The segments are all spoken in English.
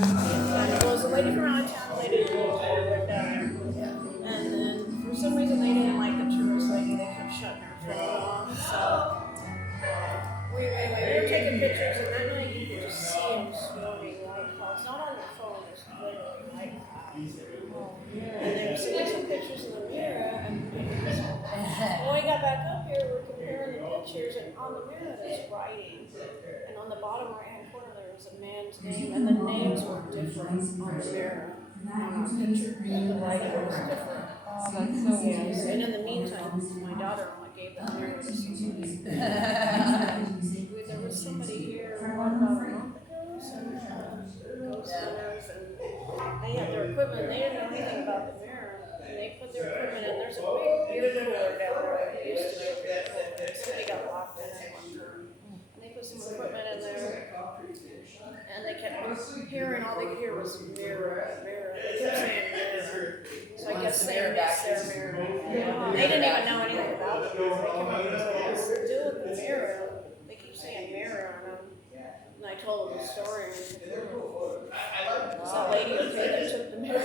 there. And it was a lady from out of town, a lady who lived there. And then for some reason they didn't like the tourist lady. They kept shutting her phone off. So we were taking pictures, and that night you could just see them swarming white clouds. Not on your phone, it's literally white clouds. And then so we took pictures in the mirror, and when we got back up here, we're comparing the pictures, and on the mirror there's writing, and on the bottom right-hand corner there was a man's name, and the names were different on the mirror. On our picture, the writing was different. Oh, that's so weird. Yes. And in the meantime, my daughter-in-law gave that mirror to somebody. There was somebody here, what, about a month ago, some ghost hunters, and they had their equipment. They didn't know anything about the mirror, and they put their equipment in. There's a big beer cooler down there. It used to be a beer cooler. Somebody got locked in it one time, and they put some equipment in there, and they kept hearing. All they could hear was mirror, mirror. They kept saying mirror. So I guess they missed their mirror. They didn't even know anything about it. They came up and said, "What's the deal with the mirror?" They keep saying mirror, and I told them the story. Some lady that took the mirror.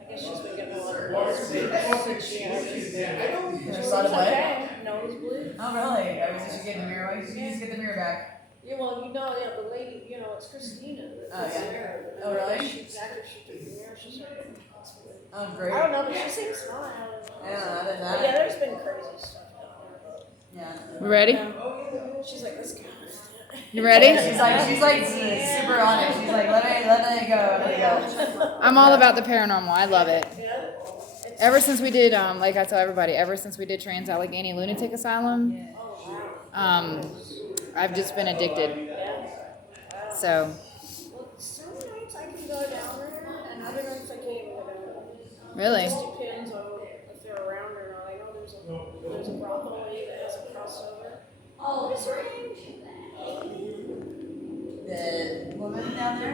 I guess she's been getting a lot of nosebleeds. There's a lot of what? Nosebleeds. Oh, really? I was just getting the mirror. Why did you just get the mirror back? Yeah, well, the lady, it's Christina. Oh, yeah. The mirror. Oh, really? After she took the mirror, she started in the hospital. Oh, great. I don't know, but she seems fine. Yeah, other than that. Yeah, there's been crazy stuff down Yeah. We ready? there. She's like, let's go. You ready? She's like super on it. She's like, let it go. I'm all about the paranormal. I love it. Yeah. Ever since we did, like I tell everybody, ever since we did Trans Allegheny Lunatic Asylum, I've just been addicted. So. Well, some nights I can go down there, and other nights I can't even go down there. Really? It just depends on if they're around or not. I know there's a brothel lady that has a crossover. Oh, what's her name? The woman down there?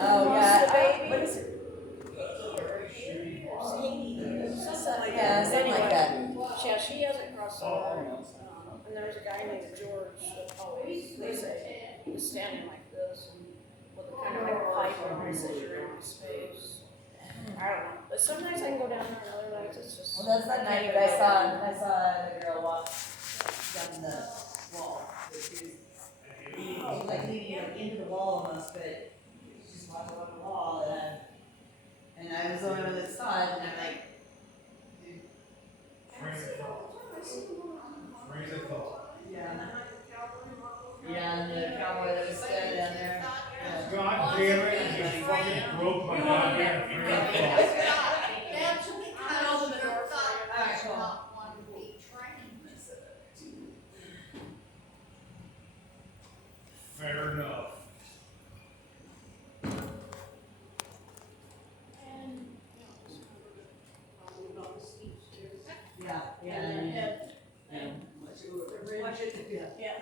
Oh, yeah. What is it? Something like that. Yeah, she has a crossover. And there's a guy named George that always, they say, he was standing like this with a kind of like a pipe on his in space. I don't know. But sometimes I can go down there and other nights it's just. Well, that's that night that I saw the girl walk down the wall. She was like leading into the wall almost, but she just walked along the wall, and I was the only one that saw it, and I'm like, dude. Yeah, and the cowboy that was standing down there. God damn it, you just fucking broke my goddamn frame. Fair enough. Yeah.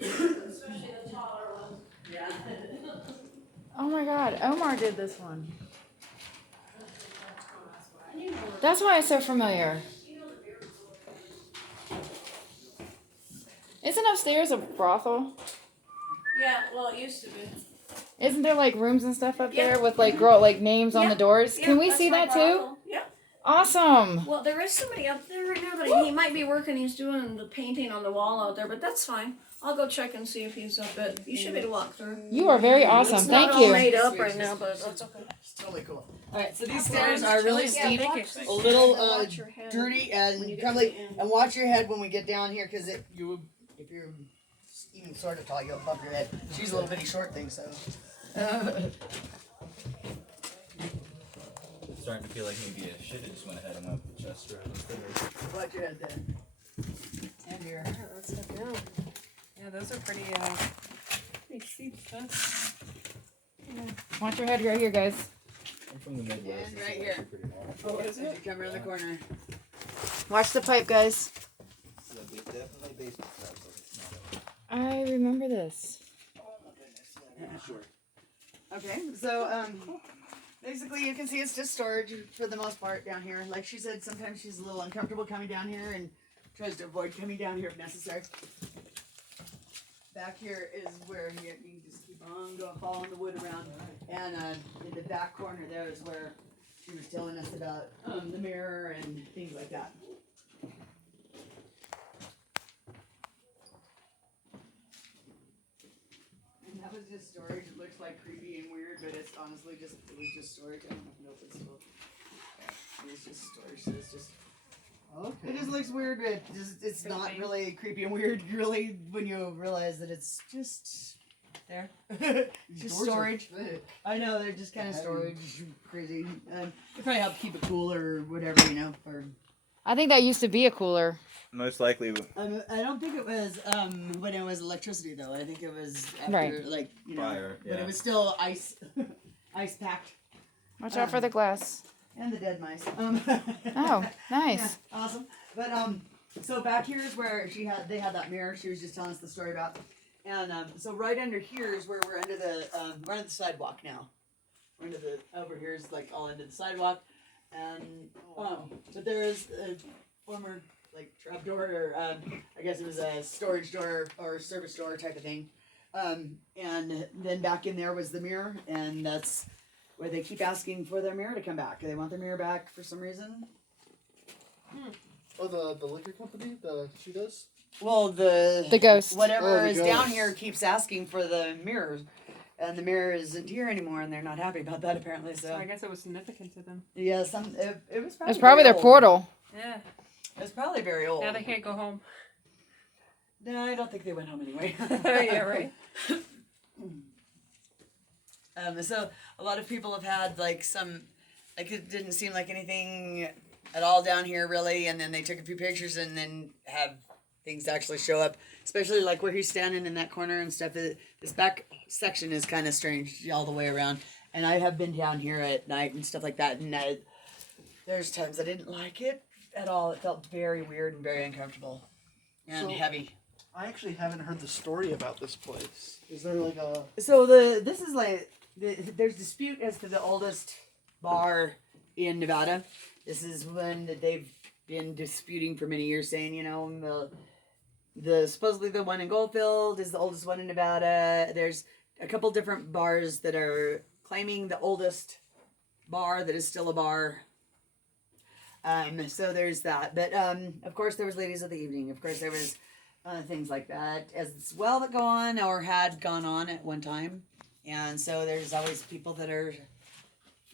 Especially the taller ones. Yeah. Oh my God, Omar did this one. That's why it's so familiar. Isn't upstairs a brothel? Yeah, well, it used to be. Isn't there like rooms and stuff up there Yeah. with like names on the doors? Can we see that too? Yeah. Awesome. Well, there is somebody up there right now, but he might be working. He's doing the painting on the wall out there, but that's fine. I'll go check and see if he's up it. You should be able to walk through. You are very awesome. It's Thank not all you. made up right now, but that's okay. It's totally cool. Alright, so these stairs are really steep, a little dirty, and probably, and watch your head when we get down here, because if you're even sort of tall, you'll bump your head. She's a little bitty short thing, so. Starting to feel like maybe I should have just went ahead and went the chest around instead of... Watch your head there. And your... Let's step down. Yeah, those are pretty steep stuff. Watch your head right here, guys. I'm from the Midwest. And right here. Pretty long. Oh, is it? Come around the corner. Watch the pipe, guys. Yeah, there's definitely basement stuff, but it's not I remember this. sure. Okay, so, basically you can see it's just storage for the most part down here. Like she said, sometimes she's a little uncomfortable coming down here and tries to avoid coming down here if necessary. Back here is where you can just keep on going. following the wood around, and in the back corner there is where she was telling us about the mirror and things like that. And that was just storage. It looks like creepy and weird, but it's honestly just it was just storage. I don't know if it's still. It was just storage. So it's just. Okay. It just looks weird, but it's not really creepy and weird, really, when you realize that it's just there. Just Doors are storage. thick. I know, they're just kind of Heavy. storage, crazy. They probably help keep it cool or whatever, you know. Or I think that used to be a cooler. Most likely. I don't think it was when it was electricity, though. I think it was after, Right. like, you know. Fire, But yeah. it was still ice, ice packed. Watch out for the glass. And the dead mice. Oh, nice. Yeah, awesome. But so back here is where they had that mirror. She was just telling us the story about. And so right under here is where we're under the sidewalk now. We're under over here is like all into the sidewalk, and but there is a former like trap door or I guess it was a storage door or service door type of thing. And then back in there was the mirror, and that's where they keep asking for their mirror to come back. They want their mirror back for some reason. Oh, the liquor company, she does. Well, the ghost. whatever Oh, the is ghost. down here keeps asking for the mirrors, and the mirror isn't here anymore, and they're not happy about that apparently. So So I guess it was significant to them. yeah, it was probably It's probably very their old. portal. Yeah. It was probably very old. Now they can't go home. No, I don't think they went home anyway. Yeah, right. So a lot of people have had like it didn't seem like anything at all down here really, and then they took a few pictures and then have things actually show up, especially like where he's standing in that corner and stuff. This back section is kind of strange all the way around, and I have been down here at night and stuff like that, and there's times I didn't like it at all. It felt very weird and very uncomfortable and So- heavy. I actually haven't heard the story about this place. Is there like a? So this is like there's dispute as to the oldest bar in Nevada. This is one that they've been disputing for many years, saying the supposedly the one in Goldfield is the oldest one in Nevada. There's a couple different bars that are claiming the oldest bar that is still a bar. So there's that, but of course there was Ladies of the Evening. Of course there was. Things like that as well that go on or had gone on at one time, and so there's always people that are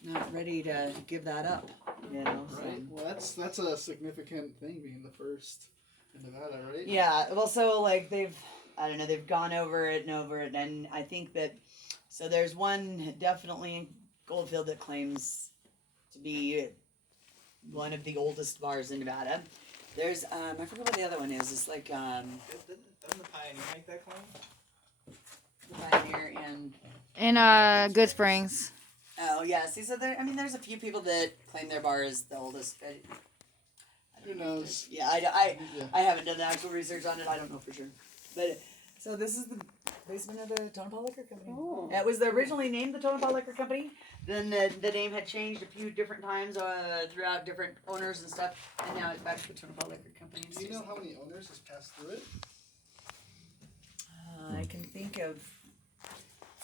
not ready to give that up, you know. So. Right. Well, that's a significant thing, being the first in Nevada, right? Yeah. Well, so like they've gone over it, and I think that so there's one definitely in Goldfield that claims to be one of the oldest bars in Nevada. There's I forget what the other one is. It's like Doesn't the Pioneer make that claim? Pioneer and In Good Springs. oh yeah. See, so there's a few people that claim their bar is the oldest. Who knows? Yeah, Yeah. I haven't done the actual research on it. I don't know for sure. But so this is the basement of the Tonopah Liquor Company. Oh. It was originally named the Tonopah Liquor Company. Then the name had changed a few different times throughout different owners and stuff, and now it's back to the Tonopah Liquor Company. Do you know how many owners has passed through it? I can think of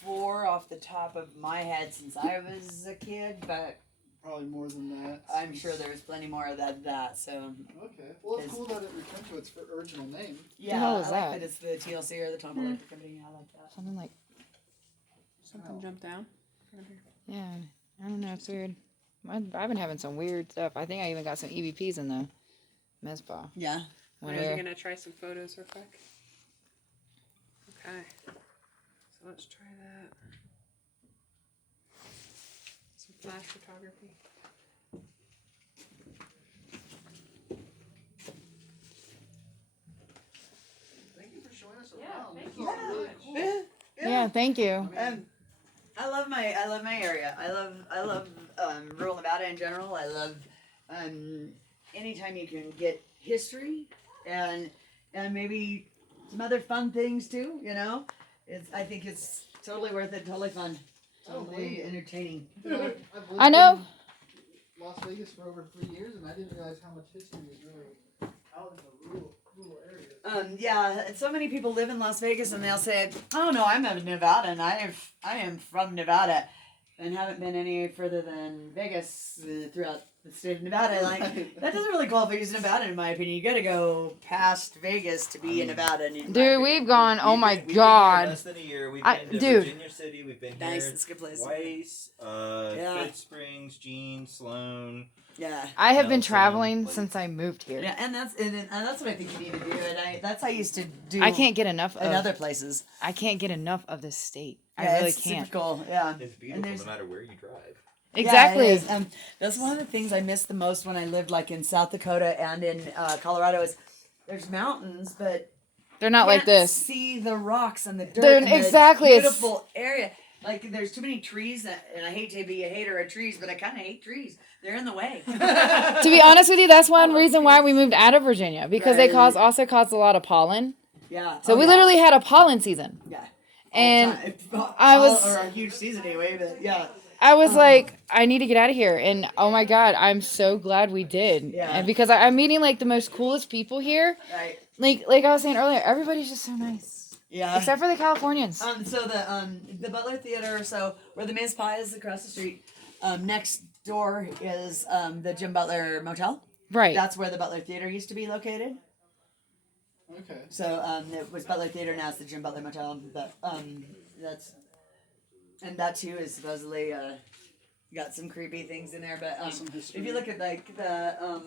4 off the top of my head since I was a kid, but Probably more than that. I'm sure there's plenty more of that. So Okay. Well, it's Is- cool that it returned to its original name. yeah, hell I is like that? that it's the TLC or the Tonopah Liquor Company. I like that. Something like, Something jumped down. Right here. yeah, I don't know, it's weird. I've been having some weird stuff. I think I even got some EVPs in the mess ball. Yeah. Alright, we're gonna try some photos real quick. Okay. So let's try that. Some flash photography. Thank you for showing us Yeah, around. thank This you is very really much. cool. Yeah, thank you. I love my area. I love rural Nevada in general. I love anytime you can get history and maybe some other fun things too. You know, I think it's totally worth it. Totally fun. Totally entertaining. You know, I've lived I know. in Las Vegas for over 3 years, and I didn't realize how much history is really out in the rural Yeah, so many people live in Las Vegas and they'll say, "Oh no, I'm in Nevada and I am from Nevada, and haven't been any further than Vegas throughout the state of Nevada." Like that doesn't really qualify as Nevada, in my opinion. You got to go past Vegas to be in Nevada. Dude, we've gone. Oh my We've been here God. less than a year. We've I- been to dude. Virginia City. We've been Nice, here it's a good place. twice. Yeah. Good Springs, Jean, Sloan. Yeah. I have been Nelson, traveling like- since I moved here. Yeah, and that's what I think you need to do. And that's how I used to do. I can't get enough in of. other places. I can't get enough of this state. Yeah, I really it's can't. super cool. Yeah. It's And beautiful there's- no matter where you drive. Exactly. Yeah, it is. That's one of the things I missed the most when I lived like in South Dakota and in Colorado is there's mountains, but They're not like can't this. See the rocks and the dirt. They're- and the exactly, it's- beautiful area. Like there's too many trees, and I hate to be a hater of trees, but I kind of hate trees. They're in the way. To be honest with you, that's one reason why we moved out of Virginia, because they Right. also cause a lot of pollen. Yeah. So we literally had a pollen season. Yeah. And I I was- or a huge season anyway, but yeah. I was like, I need to get out of here. And oh my God, I'm so glad we did. Yeah. And because I'm meeting like the most coolest people here. Right. Like I was saying earlier, everybody's just so nice. Yeah. Except for the Californians. So the Butler Theater, so where the Miss Pie is across the street, next door is the Jim Butler Motel. Right. That's where the Butler Theater used to be located. Okay. So it was Butler Theater, now it's the Jim Butler Motel. But and that too is supposedly got some creepy things in there. But Some history. if you look at like the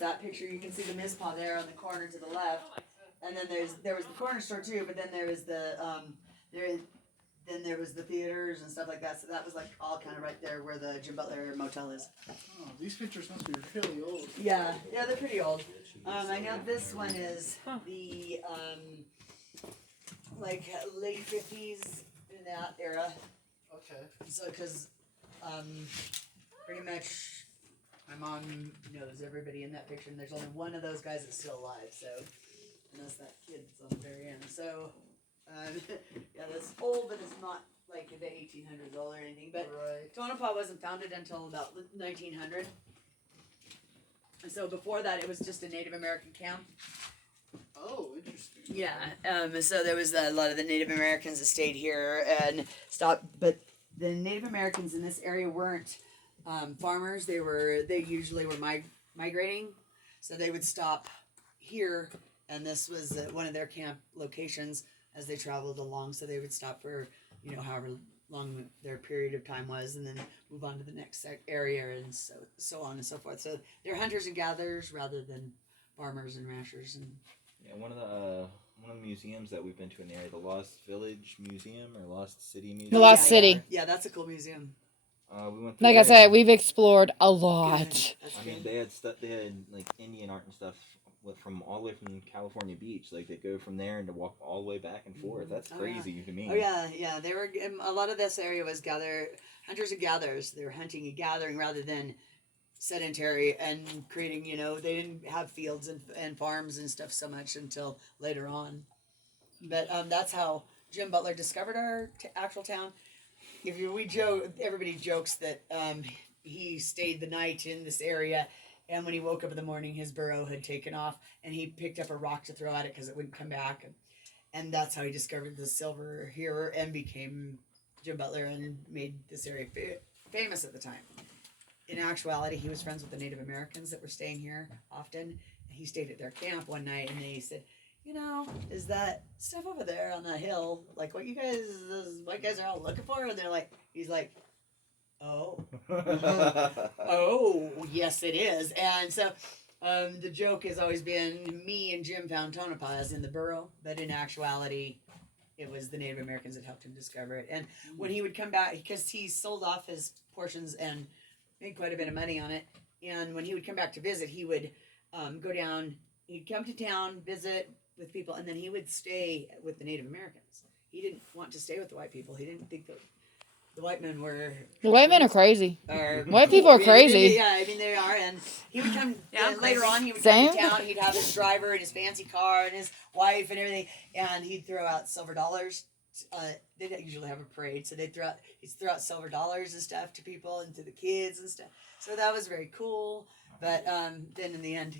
that picture, you can see the Miss Pie there on the corner to the left, and then there was the corner store too. But then there was the there was the theaters and stuff like that. So that was like all kind of right there where the Jim Butler Motel is. Oh, these pictures must be really old. Yeah, they're pretty old. I know this one is the like late 50s in that era. Okay. So, because pretty much my mom knows everybody in that picture, and there's only one of those guys that's still alive. So, and that's that kid that's on the very end. So, yeah, that's old, but it's not like the 1800s old or anything. But Right. Tonopah wasn't founded until about 1900. And so before that, it was just a Native American camp. Oh, interesting. Yeah. So there was a lot of the Native Americans that stayed here and stopped, but the Native Americans in this area weren't farmers. They usually were migrating, so they would stop here, and this was one of their camp locations as they traveled along. So they would stop for however long their period of time was, and then move on to the next area, and so on and so forth. So they're hunters and gatherers rather than farmers and ranchers. And Yeah, one of the museums that we've been to in the area, the Lost Village Museum or Lost City Museum. The Lost City. Yeah, that's a cool museum. We went through Like I there. said, we've explored a lot. That's I good. mean, they had like Indian art and stuff from all the way from California Beach. Like they go from there and to walk all the way back and forth. That's Oh, crazy to me. Oh yeah. They were a lot of this area was hunters and gatherers. They were hunting and gathering rather than sedentary and creating. They didn't have fields and farms and stuff so much until later on. But that's how Jim Butler discovered our actual town. Everybody jokes that he stayed the night in this area, and when he woke up in the morning, his burro had taken off, and he picked up a rock to throw at it because it wouldn't come back, and that's how he discovered the silver here and became Jim Butler and made this area famous at the time. In actuality, he was friends with the Native Americans that were staying here often. He stayed at their camp one night, and they said, is that stuff over there on the hill like what those white guys are all looking for? And he's like, oh, oh, yes, it is. And so the joke has always been me and Jim found Tonopah as in the burrow, but in actuality, it was the Native Americans that helped him discover it. And when he would come back, because he sold off his portions and made quite a bit of money on it, and when he would come back to visit, he would go down, he'd come to town, visit with people, and then he would stay with the Native Americans. He didn't want to stay with the white people. He didn't think that the white men were... The white men are crazy. Or, White people are crazy. Yeah, I mean, they are. And he would come, Yeah, I'm later crazy. on, he would Same. come to town, he'd have his driver and his fancy car and his wife and everything, and he'd throw out silver dollars. They didn't usually have a parade, so he'd throw out silver dollars and stuff to people and to the kids and stuff. So that was very cool. But then in the end,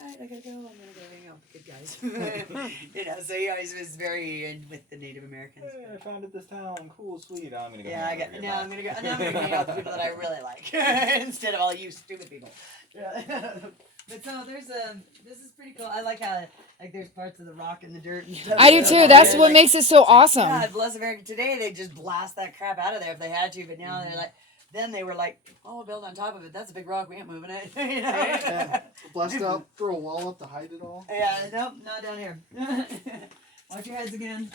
alright, I gotta go. I'm gonna go hang out with the good guys. You know, so he always was very in with the Native Americans. Hey, I founded this town. Cool, sweet. I'm gonna go. Yeah, hang out with your I'm gonna go. Now I'm gonna hang out with the people that I really like instead of all you stupid people. Yeah. But so there's this is pretty cool. I like how like there's parts of the rock and the dirt and stuff. I do too. That's what like, makes it so awesome. God bless America. Today they just blast that crap out of there if they had to, but now they're like. Then they were like, "Oh, we'll build on top of it. That's a big rock. We ain't moving it." You know? Yeah. Blast out, throw a wall up to hide it all. Yeah, nope, not down here. Watch your heads again.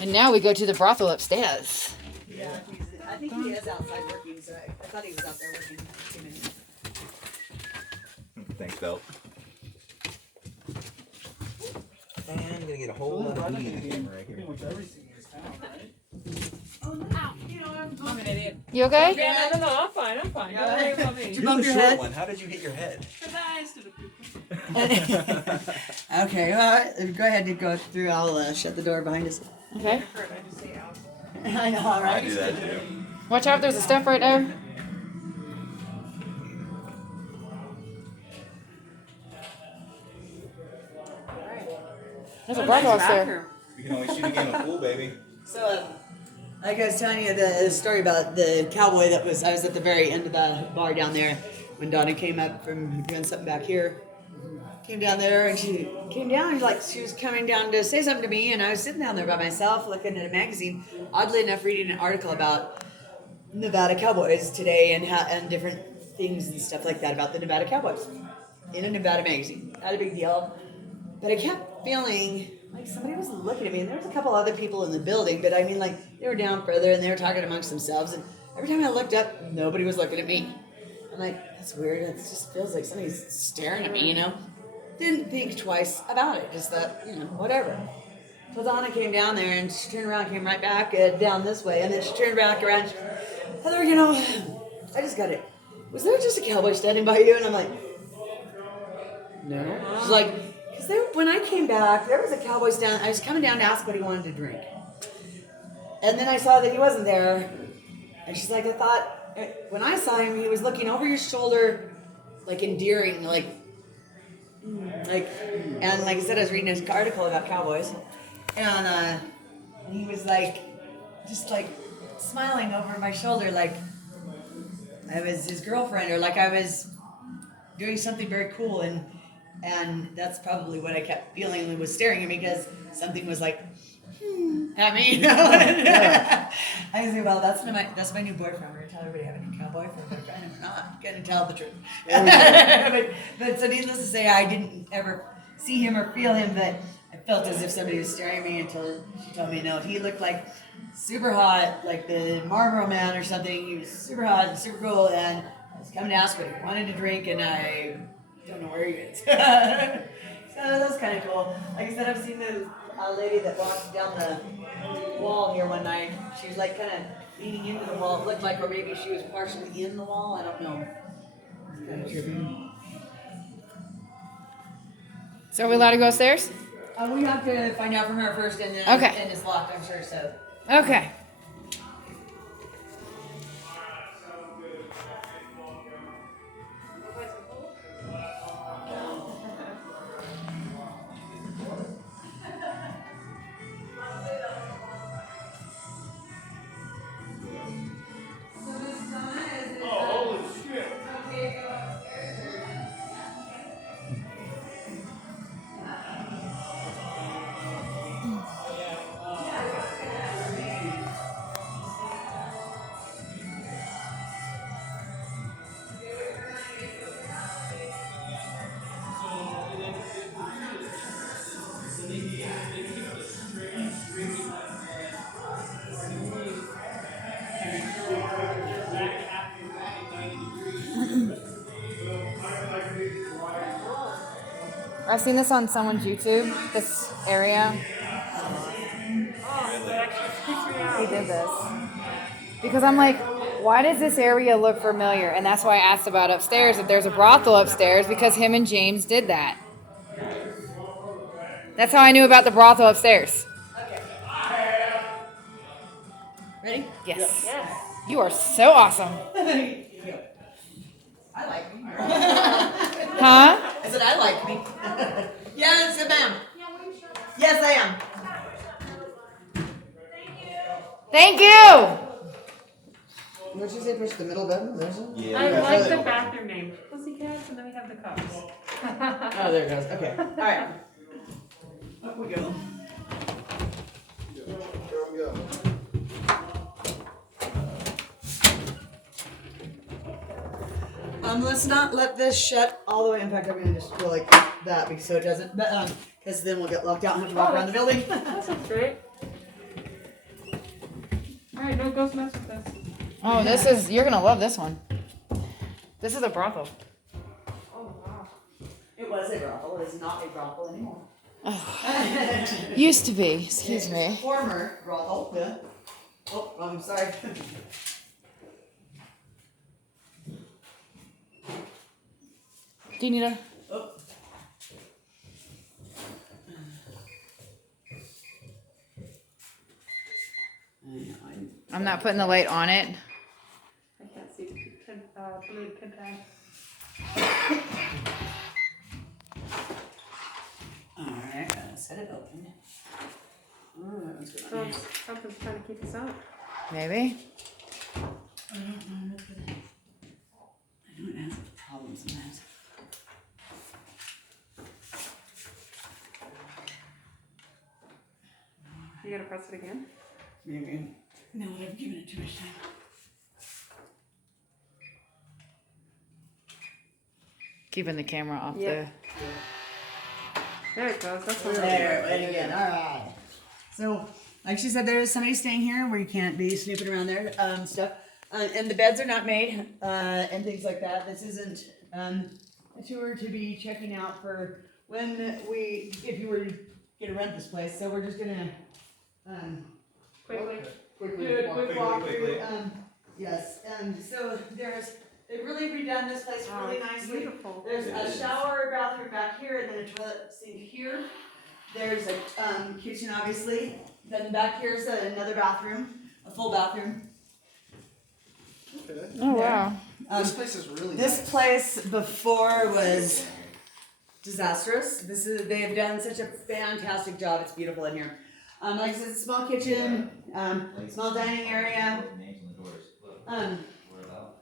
And now we go to the brothel upstairs. Yeah, I think he is outside working, so I thought he was out there working. 2 minutes. Thanks, Belt. And I'm gonna get a whole Well, lot of I'm weed gonna be in right pretty here. much everything in this town, right? I'm an idiot. You okay? Yeah, no, I'm fine. I'm fine. Don't worry about me. Did you You're bump the your short head? one. How did you hit your head? Okay, well, go ahead and go through. I'll shut the door behind us. Okay. I know, all I right? do that too. Watch out, there's a step right there. There's a brothel upstairs. We can always shoot a game of pool, baby. So, like I was telling you the story about the cowboy I was at the very end of the bar down there when Donna came up from doing something back here. Came down there and she came down and like she was coming down to say something to me and I was sitting down there by myself looking at a magazine, oddly enough reading an article about Nevada Cowboys today and different things and stuff like that about the Nevada Cowboys in a Nevada magazine. Not a big deal. But I kept feeling like somebody was looking at me and there was a couple other people in the building, but I mean like they were down further and they were talking amongst themselves and every time I looked up, nobody was looking at me. I'm like, that's weird. It just feels like somebody's staring at me, you know? Didn't think twice about it. Just thought, you know, whatever. So Donna came down there and she turned around, came right back down this way, and then she turned back around. Heather, you know, I just got it. Was there just a cowboy standing by you? And I'm like, no. She's like, because when I came back, there was a cowboy standing. I was coming down to ask what he wanted to drink, and then I saw that he wasn't there. And she's like, I thought when I saw him, he was looking over your shoulder, like endearing, like, and like I said, I was reading this article about cowboys, and he was like, just like smiling over my shoulder, like I was his girlfriend, or like I was doing something very cool, and that's probably what I kept feeling. It was staring at me because something was like at me. You know? I say, well, that's my new boyfriend. We're gonna tell everybody I have a new cowboy boyfriend, and we're not gonna tell the truth. but so needless to say, I didn't ever see him or feel him, but I felt as if somebody was staring at me until she told me no. He looked like super hot, like the Marlboro Man or something. He was super hot and super cool, and I was coming to ask what he wanted to drink, and I don't know where he is. So that was kind of cool. Like I said, I've seen the lady that walked down the wall here one night. She was like kind of leaning into the wall. It looked like, or maybe she was partially in the wall. I don't know. It's kind of trippy. So are we allowed to go upstairs? We have to find out from her first, and then Okay. and it's locked, I'm sure. So. Okay. I've seen this on someone's YouTube, this area. He did this. Because I'm like, why does this area look familiar? And that's why I asked about upstairs, if there's a brothel upstairs, because him and James did that. That's how I knew about the brothel upstairs. Ready? Yes. You are so awesome. I like me. Huh? I said I like me. Yes, ma'am. Yes, I am. Thank you. What did you say? Push the middle button. There's one. Yeah. I we like got the that. bathroom name. Pussycats, and then we have the cups. Oh, there it goes. Okay. All right. Up we go. There we go. Let's not let this shut all the way. In fact, I'm gonna just go like that because so it doesn't. But because then we'll get locked out and have to walk around the building. That sounds great. Alright, no ghost mess with this. Oh, this is, you're gonna love this one. This is a brothel. Oh, wow. It was a brothel. It is not a brothel anymore. Used to be, excuse It's me. Former brothel. Yeah. Oh, I'm sorry. Do you need a? Oh. I'm not putting the light on it. I can't see the blue pin pad. Alright, gotta set it open. Alright, what's going on here? Something's trying to keep us out. Maybe. I don't know what the... I know it has a problem sometimes. You gotta press it again? Maybe. No, I've given it too much time. Keeping the camera off Yeah. There it goes. That's what There, and again, alright. So, like she said, there is somebody staying here where you can't be snooping around there, stuff. And the beds are not made, and things like that. This isn't, a tour to be checking out for when if you were gonna rent this place. So we're just gonna, quickly. Quickly. do a walk. quick walk quickly. through, yes, so they've really redone this place Wow, really it's nicely. beautiful. There's a shower, bathroom back here, and then a toilet sink here. There's a kitchen, obviously. Then back here's another bathroom, a full bathroom. Okay. Oh wow. This place is really This nice. place before was disastrous. They've done such a fantastic job. It's beautiful in here. Like I said, it's a small kitchen, small dining area. Names on the doors. Look, Um, we're about.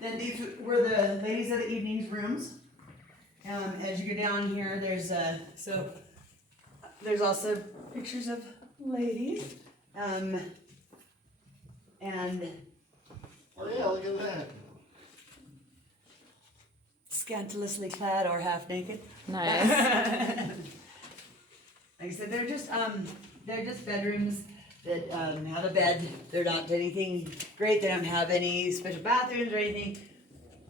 Then these were the ladies of the evening's rooms. As you go down here, there's there's also pictures of ladies. And Oh yeah, look at that. scandalously clad or half naked. Nice. Like I said, they're just bedrooms that have a bed. They're not anything great. They don't have any special bathrooms or anything.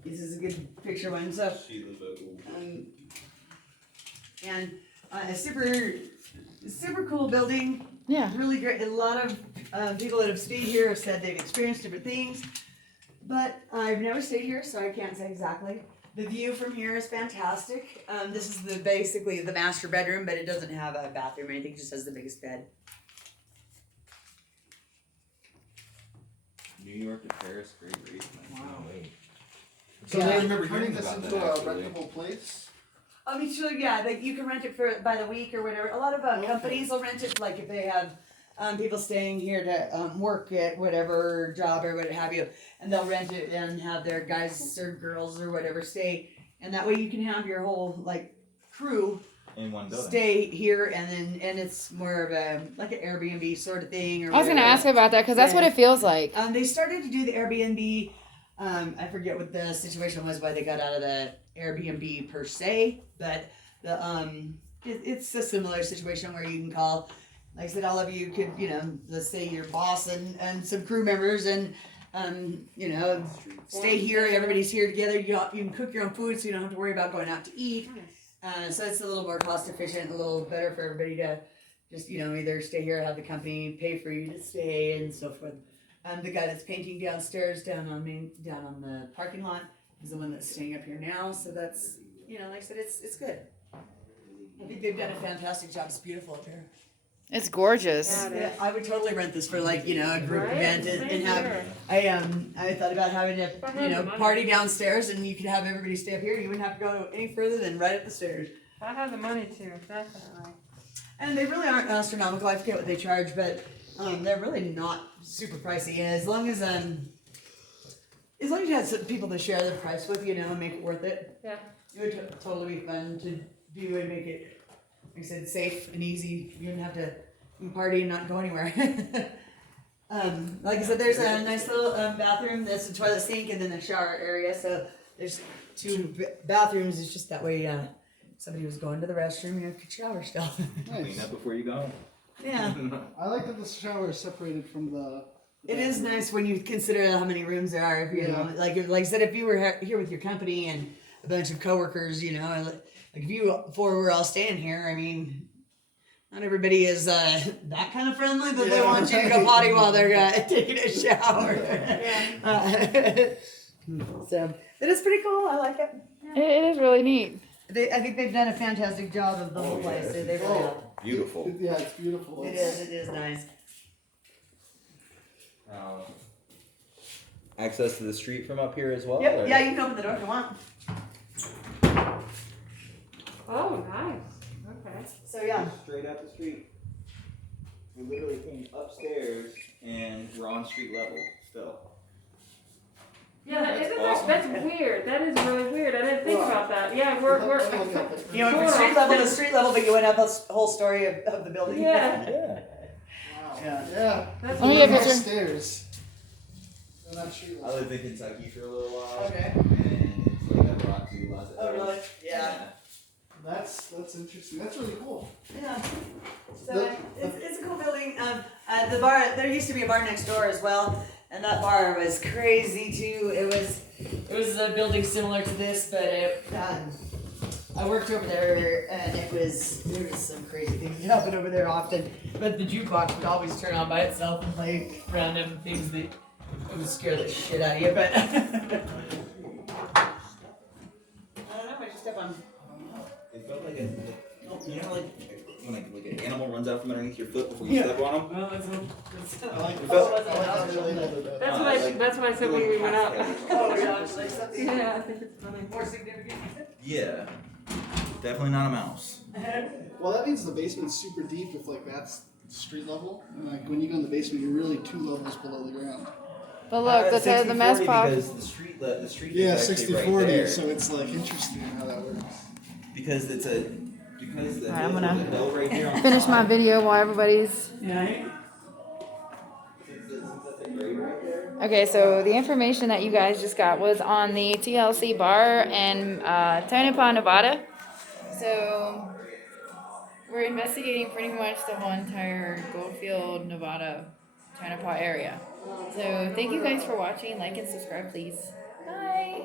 This is a good picture one. So, Sheila Vogel. and a super cool building. Yeah. Really great. A lot of people that have stayed here have said they've experienced different things, but I've never stayed here, so I can't say exactly. The view from here is fantastic. This is basically the master bedroom, but it doesn't have a bathroom or anything. It just has the biggest bed. New York to Paris, great read. Wow. So Yeah. they're remember turning hearing this about into that, a actually. rentable place. I mean, sure, yeah, like you can rent it for by the week or whatever. A lot of companies will rent it, like if they have people staying here to work at whatever job or what have you, and they'll rent it and have their guys or girls or whatever stay, and that way you can have your whole like crew In one building. stay here, and it's more of a like an Airbnb sort of thing. Or I was gonna whatever. ask about that because that's what Yeah. it feels like. They started to do the Airbnb. I forget what the situation was, why they got out of the Airbnb per se, but it's a similar situation where you can call, like I said, all of you could, let's say your boss and some crew members and, stay here, everybody's here together, you can cook your own food so you don't have to worry about going out to eat. So it's a little more cost efficient, a little better for everybody to just, either stay here or have the company pay for you to stay and so forth. The guy that's painting downstairs down on the parking lot is the one that's staying up here now. So that's, like I said, it's good. I think they've done a fantastic job. It's beautiful up here. It's gorgeous. Yeah, it Yeah, is. I would totally rent this for like, you know, a group Right? event Same and have. here. I thought about having I a had you the know money. party downstairs and you could have everybody stay up here. You wouldn't have to go any further than right up the stairs. I have the money too, definitely. And they really aren't astronomical. I forget what they charge, but they're really not super pricey. And as long as you had some people to share the price with, you know, and make it worth it, Yeah. it would totally be fun to do and make it, like I said, safe and easy. You wouldn't have to party and not go anywhere. Like I said, there's a nice little bathroom. There's a toilet sink and then a shower area. So there's two bathrooms. It's just that way. Somebody was going to the restroom, you know, could shower still. Clean Nice. up before you go home. Yeah. I like that the shower is separated from the. It is nice when you consider how many rooms there are. If you know, like I said, if you were here with your company and a bunch of coworkers, you know, and like if you four were all staying here, I mean, not everybody is that kind of friendly that they Yeah, want you to go right. potty while they're taking a shower. So it is pretty cool. I like it. It is really neat. I think they've done a fantastic job of the whole place. They really have. Beautiful. Yeah, it's beautiful. It is. It is nice. Access to the street from up here as well? Yep. or- Yeah, you can open the door if you want. Oh, nice. Okay. So yeah. Straight out the street. We literally came upstairs and we're on street level still. Yeah, That's isn't awesome. that's weird. That is really weird. I didn't think about that. Yeah, we're You went from street level to street level, but you went up a whole story of the building. Yeah. Yeah. Wow. Yeah. Yeah. That's Let me get a We're picture. upstairs. They're not street I level. lived in Kentucky for a little while. Okay. And it's like I brought to lots of Oh really? Yeah. That's interesting. That's really cool. Yeah. So it's a cool building. The bar. There used to be a bar next door as well, and that bar was crazy too. It was a building similar to this, but I worked over there, and there was some crazy things that happened over there often. But the jukebox would always turn on by itself and play random things that would scare the shit out of you. But I don't know. I just step on. It felt like you know, like when like an animal runs out from underneath your foot before you step on them. Well, that's I like It that. felt- I like that really good. That's No, what like- that's what I said when we went up. Oh, yeah, like something Yeah, I think it's funny. more significant. Yeah. Definitely not a mouse. Well, that means the basement's super deep if like that's street level. And like when you go in the basement, you're really 2 levels below the ground. But look, the 60-40 mess pop. Because the street Yeah, is actually 60-40. right there. So it's like interesting how that works. Because the Alright, I'm gonna hill right here on the Finish my side, video while everybody's. Yeah. since that's a grade right there. Okay, so the information that you guys just got was on the T.L.C bar in Tonopah, Nevada. So we're investigating pretty much the whole entire Goldfield, Nevada, Tonopah area. So thank you guys for watching. Like and subscribe, please. Bye.